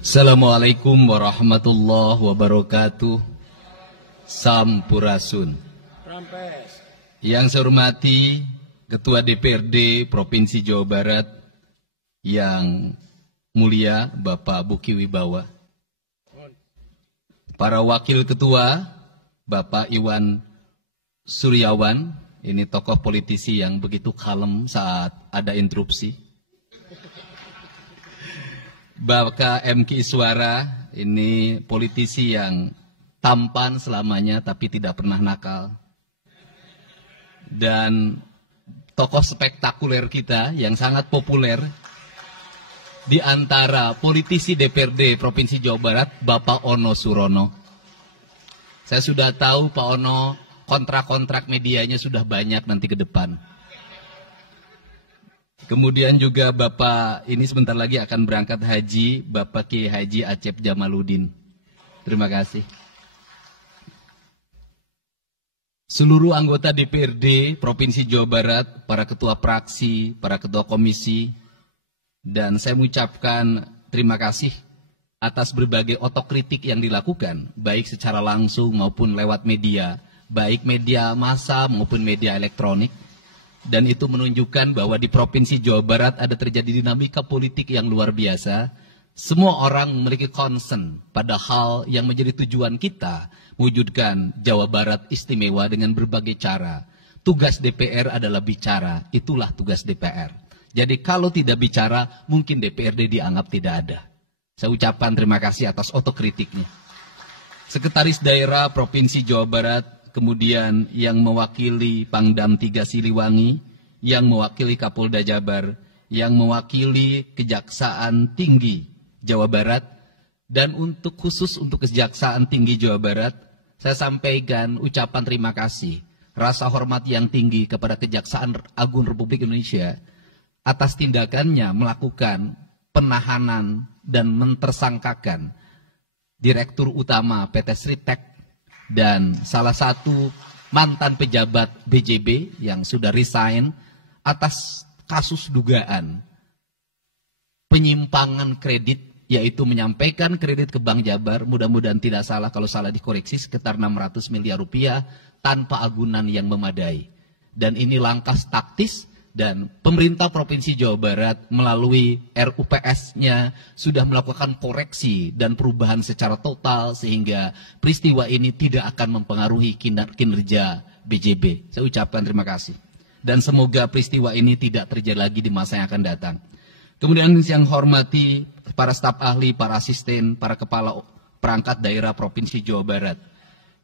Assalamualaikum warahmatullahi wabarakatuh. Sampurasun. Yang saya hormati Ketua DPRD Provinsi Jawa Barat yang mulia Bapak Buki Wibawa, para wakil ketua Bapak Iwan Suryawan, ini tokoh politisi yang begitu kalem saat ada interupsi. Bapak MK Iswara, ini politisi yang tampan selamanya tapi tidak pernah nakal. Dan tokoh spektakuler kita yang sangat populer di antara politisi DPRD Provinsi Jawa Barat, Bapak Ono Surono. Saya sudah tahu Pak Ono kontrak-kontrak medianya sudah banyak nanti ke depan. Kemudian juga Bapak ini sebentar lagi akan berangkat haji, Bapak Kiai Haji Acep Jamaluddin. Terima kasih. Seluruh anggota DPRD Provinsi Jawa Barat, para ketua fraksi, para ketua komisi, dan saya mengucapkan terima kasih atas berbagai otokritik yang dilakukan, baik secara langsung maupun lewat media, baik media massa maupun media elektronik. Dan itu menunjukkan bahwa di Provinsi Jawa Barat ada terjadi dinamika politik yang luar biasa. Semua orang memiliki concern pada hal yang menjadi tujuan kita, mewujudkan Jawa Barat istimewa dengan berbagai cara. Tugas DPR adalah bicara, itulah tugas DPR. Jadi kalau tidak bicara, mungkin DPRD dianggap tidak ada. Saya ucapkan terima kasih atas otokritiknya. Sekretaris Daerah Provinsi Jawa Barat, kemudian yang mewakili Pangdam 3 Siliwangi, yang mewakili Kapolda Jabar, yang mewakili Kejaksaan Tinggi Jawa Barat, dan khusus untuk Kejaksaan Tinggi Jawa Barat, saya sampaikan ucapan terima kasih, rasa hormat yang tinggi kepada Kejaksaan Agung Republik Indonesia atas tindakannya melakukan penahanan dan mentersangkakan Direktur Utama PT Sritek dan salah satu mantan pejabat BJB yang sudah resign atas kasus dugaan penyimpangan kredit, yaitu menyampaikan kredit ke Bank Jabar, mudah-mudahan tidak salah, kalau salah dikoreksi, sekitar 600 miliar rupiah tanpa agunan yang memadai. Dan ini langkah taktis, dan pemerintah Provinsi Jawa Barat melalui RUPS-nya sudah melakukan koreksi dan perubahan secara total sehingga peristiwa ini tidak akan mempengaruhi kinerja BJB. Saya ucapkan terima kasih. Dan semoga peristiwa ini tidak terjadi lagi di masa yang akan datang. Kemudian yang hormati para staf ahli, para asisten, para kepala perangkat daerah Provinsi Jawa Barat.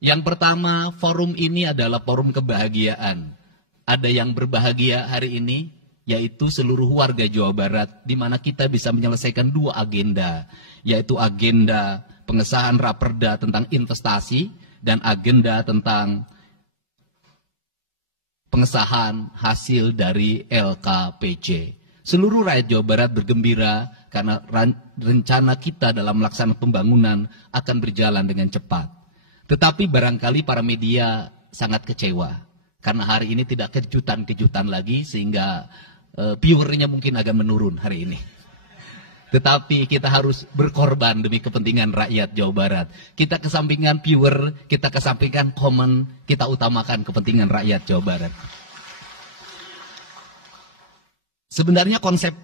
Yang pertama, forum ini adalah forum kebahagiaan. Ada yang berbahagia hari ini, yaitu seluruh warga Jawa Barat, di mana kita bisa menyelesaikan dua agenda, yaitu agenda pengesahan Raperda tentang investasi dan agenda tentang pengesahan hasil dari LKPJ. Seluruh rakyat Jawa Barat bergembira karena rencana kita dalam melaksanakan pembangunan akan berjalan dengan cepat. Tetapi barangkali para media sangat kecewa. Karena hari ini tidak kejutan-kejutan lagi sehingga viewernya mungkin agak menurun hari ini. Tetapi kita harus berkorban demi kepentingan rakyat Jawa Barat. Kita kesampingkan viewer, kita kesampingkan komen, kita utamakan kepentingan rakyat Jawa Barat. Sebenarnya konsep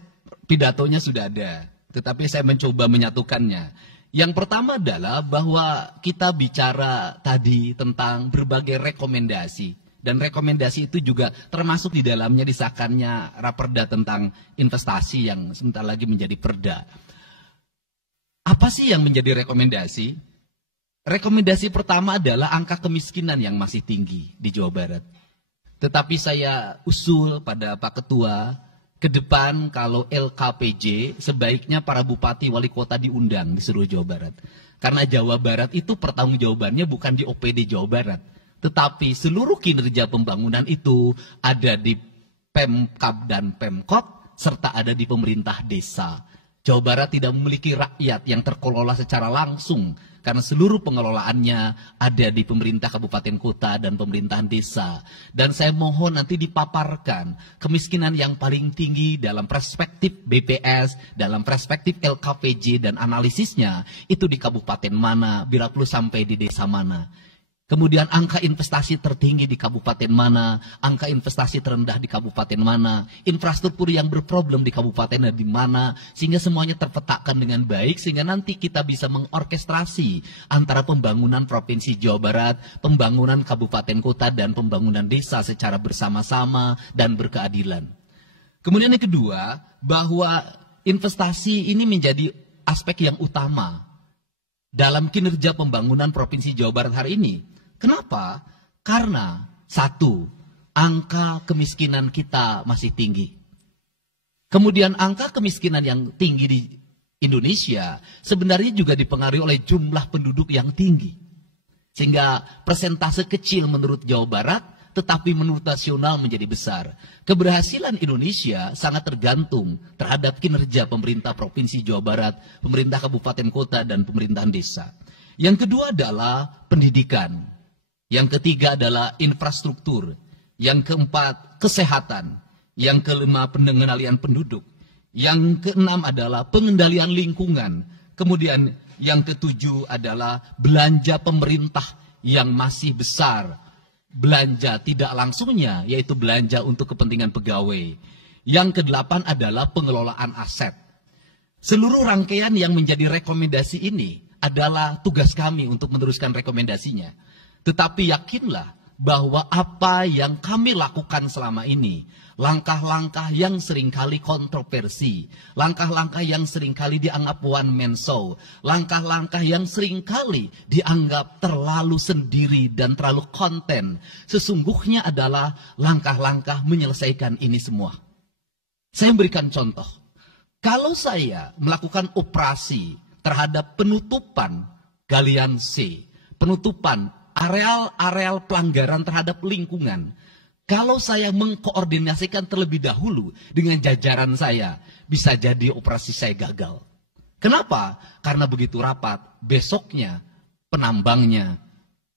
pidatonya sudah ada, tetapi saya mencoba menyatukannya. Yang pertama adalah bahwa kita bicara tadi tentang berbagai rekomendasi. Dan rekomendasi itu juga termasuk di dalamnya disahkannya Raperda tentang investasi yang sebentar lagi menjadi perda. Apa sih yang menjadi rekomendasi? Rekomendasi pertama adalah angka kemiskinan yang masih tinggi di Jawa Barat. Tetapi saya usul pada Pak Ketua, ke depan kalau LKPJ sebaiknya para bupati wali kota diundang di seluruh Jawa Barat. Karena Jawa Barat itu pertanggungjawabannya bukan di OPD Jawa Barat. Tetapi seluruh kinerja pembangunan itu ada di Pemkab dan Pemkot, serta ada di pemerintah desa. Jawa Barat tidak memiliki rakyat yang terkelola secara langsung karena seluruh pengelolaannya ada di pemerintah kabupaten kota dan pemerintahan desa. Dan saya mohon nanti dipaparkan kemiskinan yang paling tinggi dalam perspektif BPS, dalam perspektif LKPJ dan analisisnya itu di kabupaten mana, bila perlu sampai di desa mana. Kemudian angka investasi tertinggi di kabupaten mana, angka investasi terendah di kabupaten mana, infrastruktur yang berproblem di kabupaten di mana, sehingga semuanya terpetakan dengan baik, sehingga nanti kita bisa mengorkestrasi antara pembangunan Provinsi Jawa Barat, pembangunan kabupaten kota, dan pembangunan desa secara bersama-sama dan berkeadilan. Kemudian yang kedua, bahwa investasi ini menjadi aspek yang utama dalam kinerja pembangunan Provinsi Jawa Barat hari ini. Kenapa? Karena satu, angka kemiskinan kita masih tinggi. Kemudian angka kemiskinan yang tinggi di Indonesia sebenarnya juga dipengaruhi oleh jumlah penduduk yang tinggi. Sehingga persentase kecil menurut Jawa Barat, tetapi menurut nasional menjadi besar. Keberhasilan Indonesia sangat tergantung terhadap kinerja pemerintah Provinsi Jawa Barat, pemerintah kabupaten kota, dan pemerintahan desa. Yang kedua adalah pendidikan. Yang ketiga adalah infrastruktur. Yang keempat, kesehatan. Yang kelima, pengendalian penduduk. Yang keenam adalah pengendalian lingkungan. Kemudian yang ketujuh adalah belanja pemerintah yang masih besar. Belanja tidak langsungnya, yaitu belanja untuk kepentingan pegawai. Yang kedelapan adalah pengelolaan aset. Seluruh rangkaian yang menjadi rekomendasi ini adalah tugas kami untuk meneruskan rekomendasinya. Tetapi yakinlah bahwa apa yang kami lakukan selama ini, langkah-langkah yang seringkali kontroversi, langkah-langkah yang seringkali dianggap one man show, langkah-langkah yang seringkali dianggap terlalu sendiri dan terlalu konten, sesungguhnya adalah langkah-langkah menyelesaikan ini semua. Saya memberikan contoh. Kalau saya melakukan operasi terhadap penutupan galian C, penutupan areal-areal pelanggaran terhadap lingkungan, kalau saya mengkoordinasikan terlebih dahulu dengan jajaran saya, bisa jadi operasi saya gagal. Kenapa? Karena begitu rapat, besoknya penambangnya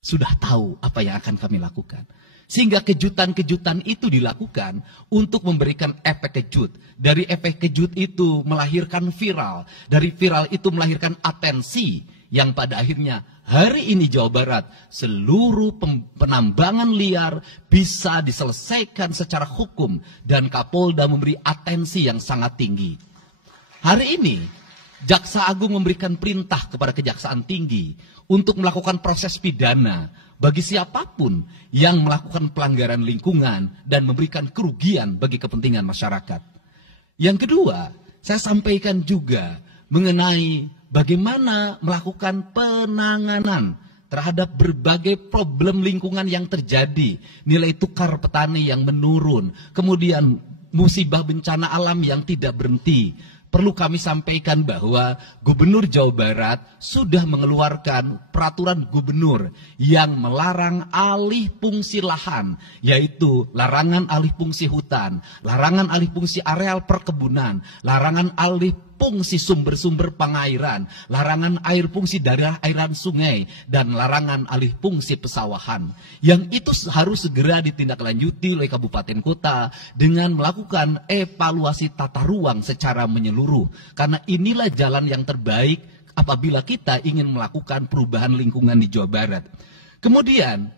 sudah tahu apa yang akan kami lakukan. Sehingga kejutan-kejutan itu dilakukan untuk memberikan efek kejut. Dari efek kejut itu melahirkan viral. Dari viral itu melahirkan atensi. Yang pada akhirnya hari ini Jawa Barat seluruh penambangan liar bisa diselesaikan secara hukum. Dan Kapolda memberi atensi yang sangat tinggi. Hari ini Jaksa Agung memberikan perintah kepada Kejaksaan Tinggi untuk melakukan proses pidana bagi siapapun yang melakukan pelanggaran lingkungan dan memberikan kerugian bagi kepentingan masyarakat. Yang kedua, saya sampaikan juga mengenai bagaimana melakukan penanganan terhadap berbagai problem lingkungan yang terjadi. Nilai tukar petani yang menurun, kemudian musibah bencana alam yang tidak berhenti. Perlu kami sampaikan bahwa Gubernur Jawa Barat sudah mengeluarkan peraturan gubernur yang melarang alih fungsi lahan, yaitu larangan alih fungsi hutan, larangan alih fungsi areal perkebunan, larangan alih fungsi sumber-sumber pengairan, larangan air fungsi daerah airan sungai, dan larangan alih fungsi pesawahan. Yang itu harus segera ditindaklanjuti oleh kabupaten kota dengan melakukan evaluasi tata ruang secara menyeluruh. Karena inilah jalan yang terbaik apabila kita ingin melakukan perubahan lingkungan di Jawa Barat. Kemudian,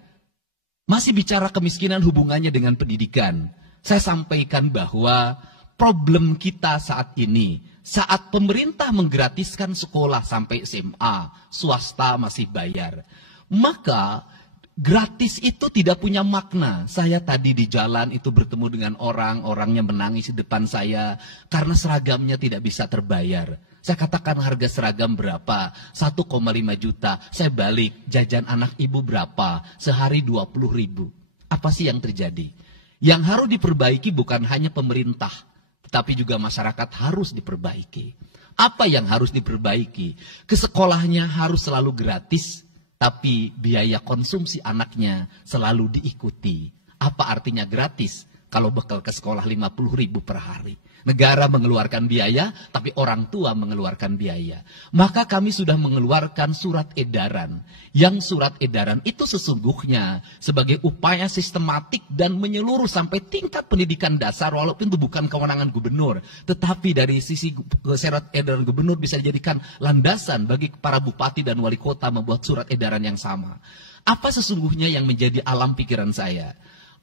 masih bicara kemiskinan hubungannya dengan pendidikan. Saya sampaikan bahwa problem kita saat ini, saat pemerintah menggratiskan sekolah sampai SMA, swasta masih bayar. Maka gratis itu tidak punya makna. Saya tadi di jalan itu bertemu dengan orangnya menangis di depan saya karena seragamnya tidak bisa terbayar. Saya katakan harga seragam berapa? 1,5 juta. Saya balik, jajan anak ibu berapa? Sehari 20.000. Apa sih yang terjadi? Yang harus diperbaiki bukan hanya pemerintah, tapi juga masyarakat harus diperbaiki. Apa yang harus diperbaiki? Ke sekolahnya harus selalu gratis, tapi biaya konsumsi anaknya selalu diikuti. Apa artinya gratis kalau bekal ke sekolah 50.000 per hari? Negara mengeluarkan biaya, tapi orang tua mengeluarkan biaya. Maka kami sudah mengeluarkan surat edaran. Yang surat edaran itu sesungguhnya sebagai upaya sistematik dan menyeluruh sampai tingkat pendidikan dasar, walaupun itu bukan kewenangan gubernur. Tetapi dari sisi surat edaran gubernur bisa dijadikan landasan bagi para bupati dan wali kota membuat surat edaran yang sama. Apa sesungguhnya yang menjadi alam pikiran saya?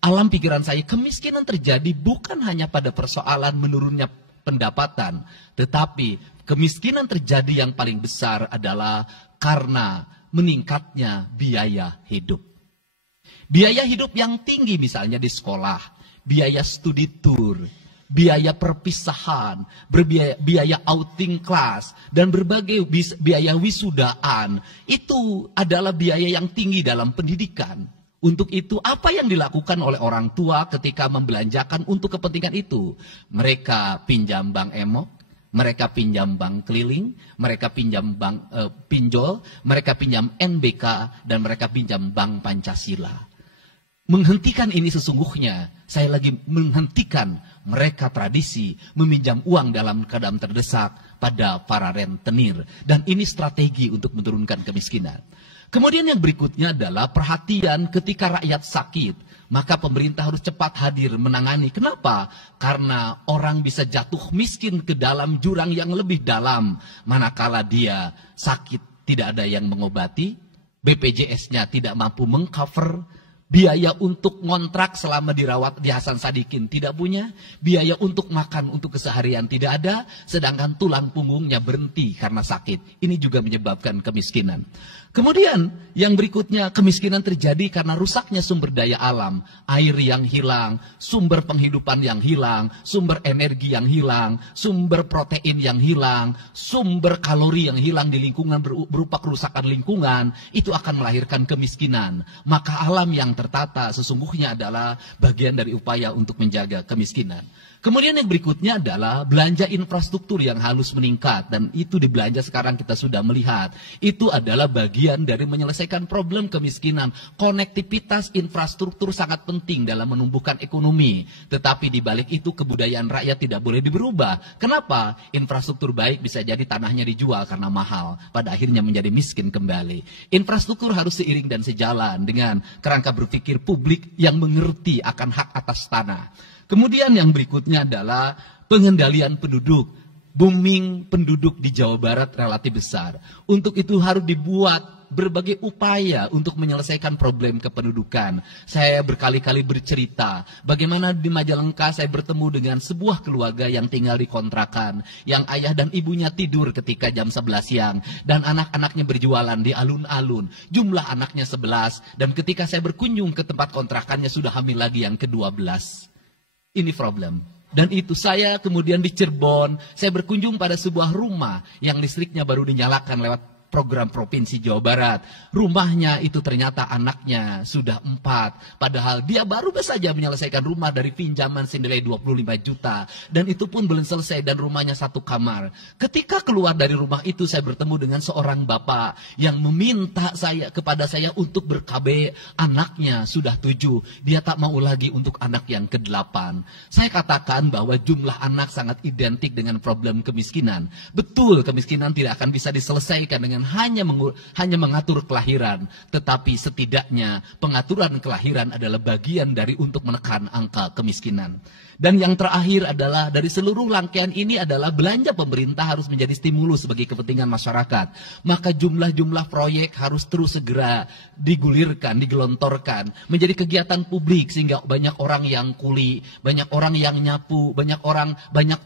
Alam pikiran saya, kemiskinan terjadi bukan hanya pada persoalan menurunnya pendapatan, tetapi kemiskinan terjadi yang paling besar adalah karena meningkatnya biaya hidup. Biaya hidup yang tinggi misalnya di sekolah, biaya studi tour, biaya perpisahan, biaya outing kelas, dan berbagai biaya wisudaan, itu adalah biaya yang tinggi dalam pendidikan. Untuk itu, apa yang dilakukan oleh orang tua ketika membelanjakan untuk kepentingan itu? Mereka pinjam bank emok, mereka pinjam bank keliling, mereka pinjam bank pinjol, mereka pinjam NBK, dan mereka pinjam bank Pancasila. Menghentikan ini sesungguhnya, saya lagi menghentikan mereka tradisi meminjam uang dalam keadaan terdesak pada para rentenir. Dan ini strategi untuk menurunkan kemiskinan. Kemudian yang berikutnya adalah perhatian ketika rakyat sakit. Maka pemerintah harus cepat hadir menangani. Kenapa? Karena orang bisa jatuh miskin ke dalam jurang yang lebih dalam. Manakala dia sakit tidak ada yang mengobati, BPJS-nya tidak mampu mengcover, biaya untuk ngontrak selama dirawat di Hasan Sadikin tidak punya, biaya untuk makan untuk keseharian tidak ada, sedangkan tulang punggungnya berhenti karena sakit. Ini juga menyebabkan kemiskinan. Kemudian yang berikutnya, kemiskinan terjadi karena rusaknya sumber daya alam. Air yang hilang, sumber penghidupan yang hilang, sumber energi yang hilang, sumber protein yang hilang, sumber kalori yang hilang di lingkungan berupa kerusakan lingkungan, itu akan melahirkan kemiskinan. Maka alam yang tertata sesungguhnya adalah bagian dari upaya untuk menjaga kemiskinan. Kemudian yang berikutnya adalah belanja infrastruktur yang harus meningkat. Dan itu di belanja sekarang kita sudah melihat. Itu adalah bagian dari menyelesaikan problem kemiskinan. Konektivitas infrastruktur sangat penting dalam menumbuhkan ekonomi. Tetapi di balik itu kebudayaan rakyat tidak boleh berubah. Kenapa? Infrastruktur baik bisa jadi tanahnya dijual karena mahal. Pada akhirnya menjadi miskin kembali. Infrastruktur harus seiring dan sejalan dengan kerangka berpikir publik yang mengerti akan hak atas tanah. Kemudian yang berikutnya adalah pengendalian penduduk. Booming penduduk di Jawa Barat relatif besar. Untuk itu harus dibuat berbagai upaya untuk menyelesaikan problem kependudukan. Saya berkali-kali bercerita bagaimana di Majalengka saya bertemu dengan sebuah keluarga yang tinggal di kontrakan, yang ayah dan ibunya tidur ketika jam 11 siang dan anak-anaknya berjualan di alun-alun. Jumlah anaknya 11 dan ketika saya berkunjung ke tempat kontrakannya sudah hamil lagi yang ke-12. Ini problem. Dan itu saya kemudian di Cirebon, saya berkunjung pada sebuah rumah yang listriknya baru dinyalakan lewat program Provinsi Jawa Barat. Rumahnya itu ternyata anaknya sudah 4. Padahal dia baru saja menyelesaikan rumah dari pinjaman senilai 25 juta. Dan itu pun belum selesai dan rumahnya 1 kamar. Ketika keluar dari rumah itu saya bertemu dengan seorang bapak yang meminta kepada saya untuk ber-KB anaknya sudah 7. Dia tak mau lagi untuk anak yang ke-8. Saya katakan bahwa jumlah anak sangat identik dengan problem kemiskinan. Betul, kemiskinan tidak akan bisa diselesaikan dengan hanya mengatur kelahiran, tetapi setidaknya pengaturan kelahiran adalah bagian dari untuk menekan angka kemiskinan. Dan yang terakhir adalah dari seluruh rangkaian ini adalah belanja pemerintah harus menjadi stimulus bagi kepentingan masyarakat. Maka jumlah-jumlah proyek harus terus segera digulirkan, digelontorkan menjadi kegiatan publik sehingga banyak orang yang kuli, banyak orang yang nyapu, banyak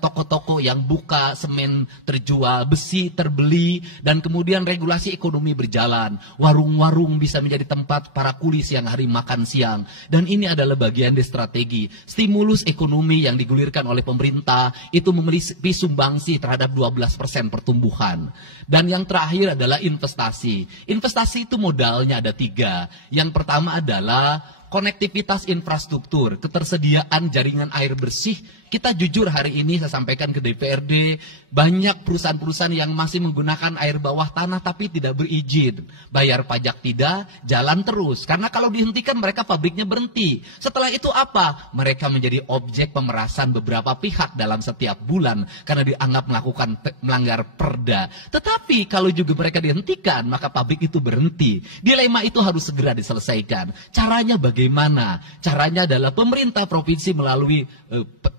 toko-toko yang buka, semen terjual, besi terbeli, dan kemudian regulasi ekonomi berjalan. Warung-warung bisa menjadi tempat para kuli siang hari makan siang. Dan ini adalah bagian dari strategi stimulus ekonomi yang digulirkan oleh pemerintah itu memiliki sumbangsi terhadap 12% pertumbuhan. Dan yang terakhir adalah investasi. Investasi itu modalnya ada 3. Yang pertama adalah Konektivitas infrastruktur, ketersediaan jaringan air bersih. Kita jujur hari ini saya sampaikan ke DPRD, banyak perusahaan-perusahaan yang masih menggunakan air bawah tanah tapi tidak berizin. Bayar pajak tidak, jalan terus. Karena kalau dihentikan mereka pabriknya berhenti. Setelah itu apa? Mereka menjadi objek pemerasan beberapa pihak dalam setiap bulan karena dianggap melanggar perda. Tetapi kalau juga mereka dihentikan, maka pabrik itu berhenti. Dilema itu harus segera diselesaikan. Caranya bagaimana? Caranya adalah pemerintah provinsi melalui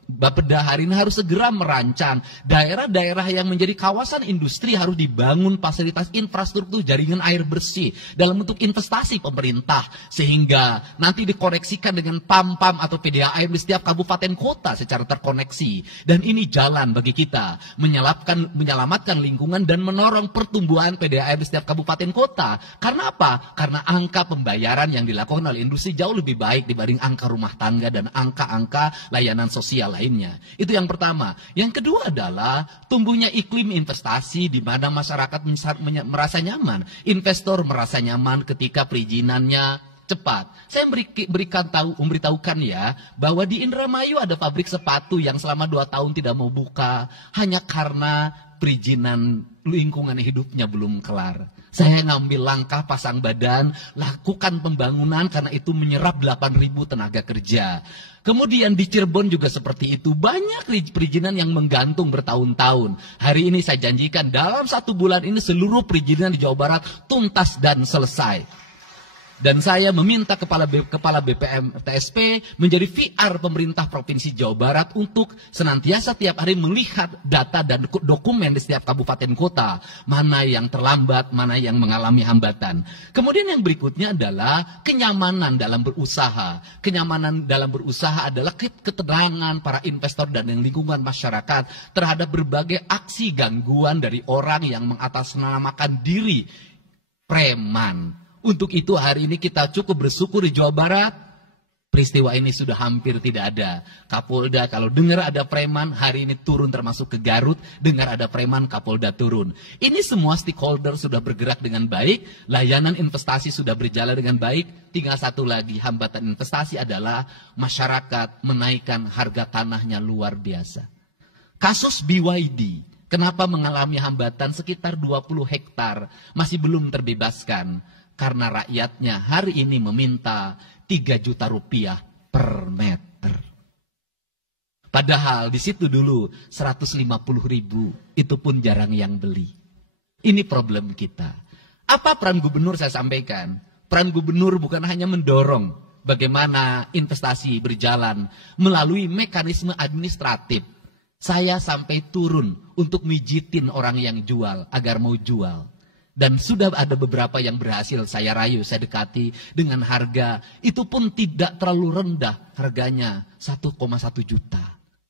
Bapeda hari ini harus segera merancang daerah-daerah yang menjadi kawasan industri harus dibangun fasilitas infrastruktur jaringan air bersih dalam bentuk investasi pemerintah sehingga nanti dikoneksikan dengan PAM-PAM atau PDAM di setiap kabupaten kota secara terkoneksi. Dan ini jalan bagi kita menyelamatkan lingkungan dan menorong pertumbuhan PDAM di setiap kabupaten kota. Karena apa? Karena angka pembayaran yang dilakukan oleh industri jauh lebih baik dibanding angka rumah tangga dan angka-angka layanan sosial lainnya. Itu yang pertama. Yang kedua adalah tumbuhnya iklim investasi di mana masyarakat merasa nyaman. Investor merasa nyaman ketika perizinannya cepat. Saya memberitahukan ya bahwa di Indramayu ada pabrik sepatu yang selama 2 tahun tidak mau buka hanya karena perizinan lingkungan hidupnya belum kelar. Saya ngambil langkah pasang badan, lakukan pembangunan karena itu menyerap 8.000 tenaga kerja. Kemudian di Cirebon juga seperti itu. Banyak perizinan yang menggantung bertahun-tahun. Hari ini saya janjikan dalam 1 bulan ini seluruh perizinan di Jawa Barat tuntas dan selesai. Dan saya meminta kepala BPM TSP menjadi VR pemerintah Provinsi Jawa Barat untuk senantiasa tiap hari melihat data dan dokumen di setiap kabupaten kota. Mana yang terlambat, mana yang mengalami hambatan. Kemudian yang berikutnya adalah kenyamanan dalam berusaha. Kenyamanan dalam berusaha adalah keterangan para investor dan lingkungan masyarakat terhadap berbagai aksi gangguan dari orang yang mengatasnamakan diri preman. Untuk itu hari ini kita cukup bersyukur di Jawa Barat, peristiwa ini sudah hampir tidak ada. Kapolda kalau dengar ada preman, hari ini turun termasuk ke Garut, dengar ada preman, Kapolda turun. Ini semua stakeholder sudah bergerak dengan baik, layanan investasi sudah berjalan dengan baik, tinggal satu lagi hambatan investasi adalah masyarakat menaikkan harga tanahnya luar biasa. Kasus BYD, kenapa mengalami hambatan sekitar 20 hektar, masih belum terbebaskan? Karena rakyatnya hari ini meminta 3 juta rupiah per meter. Padahal di situ dulu 150.000, itu pun jarang yang beli. Ini problem kita. Apa peran gubernur saya sampaikan? Peran gubernur bukan hanya mendorong bagaimana investasi berjalan melalui mekanisme administratif. Saya sampai turun untuk mijitin orang yang jual agar mau jual. Dan sudah ada beberapa yang berhasil saya rayu, saya dekati dengan harga. Itu pun tidak terlalu rendah, harganya 1,1 juta.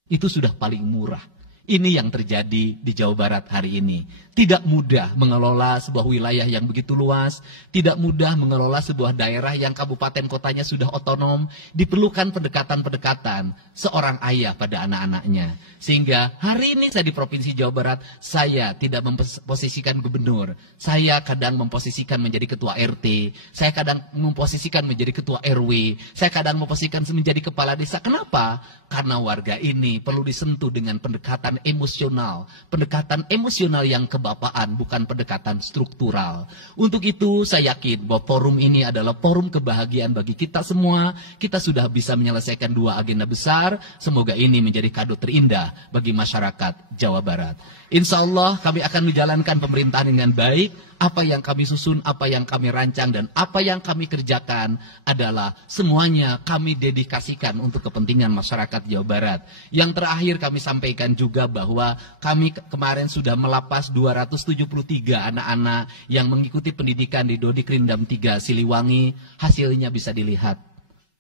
Itu sudah paling murah. Ini yang terjadi di Jawa Barat hari ini. Tidak mudah mengelola sebuah wilayah yang begitu luas. Tidak mudah mengelola sebuah daerah yang kabupaten kotanya sudah otonom. Diperlukan pendekatan-pendekatan seorang ayah pada anak-anaknya. Sehingga hari ini saya di Provinsi Jawa Barat, saya tidak memposisikan gubernur. Saya kadang memposisikan menjadi ketua RT. Saya kadang memposisikan menjadi ketua RW. Saya kadang memposisikan menjadi kepala desa. Kenapa? Karena warga ini perlu disentuh dengan pendekatan emosional. Pendekatan emosional yang kebapaan, bukan pendekatan struktural. Untuk itu saya yakin bahwa forum ini adalah forum kebahagiaan bagi kita semua. Kita sudah bisa menyelesaikan 2 agenda besar. Semoga ini menjadi kado terindah bagi masyarakat Jawa Barat. Insya Allah kami akan menjalankan pemerintahan dengan baik. Apa yang kami susun, apa yang kami rancang, dan apa yang kami kerjakan adalah semuanya kami dedikasikan untuk kepentingan masyarakat Jawa Barat. Yang terakhir kami sampaikan juga bahwa kami kemarin sudah melapas 273 anak-anak yang mengikuti pendidikan di Dodik Rindam 3 Siliwangi. Hasilnya bisa dilihat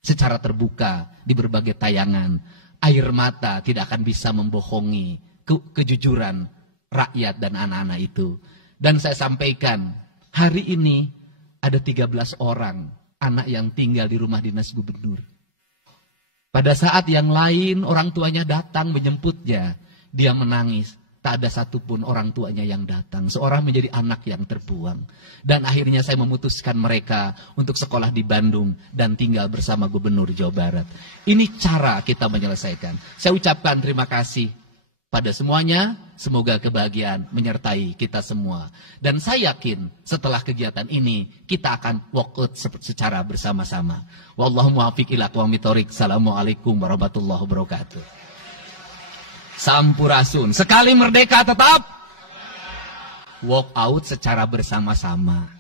secara terbuka di berbagai tayangan. Air mata tidak akan bisa membohongi kejujuran rakyat dan anak-anak itu. Dan saya sampaikan, hari ini ada 13 orang anak yang tinggal di rumah dinas gubernur. Pada saat yang lain orang tuanya datang menjemputnya, dia menangis. tak ada satupun orang tuanya yang datang. Seorang menjadi anak yang terbuang. Dan akhirnya saya memutuskan mereka untuk sekolah di Bandung dan tinggal bersama Gubernur Jawa Barat. Ini cara kita menyelesaikan. Saya ucapkan terima kasih pada semuanya. Semoga kebahagiaan menyertai kita semua. Dan saya yakin setelah kegiatan ini kita akan walk out secara bersama-sama. Wallahu muwaffiq ila aqwamit thoriq. Assalamualaikum warahmatullahi wabarakatuh. Sampurasun. Sekali merdeka tetap walk out secara bersama-sama.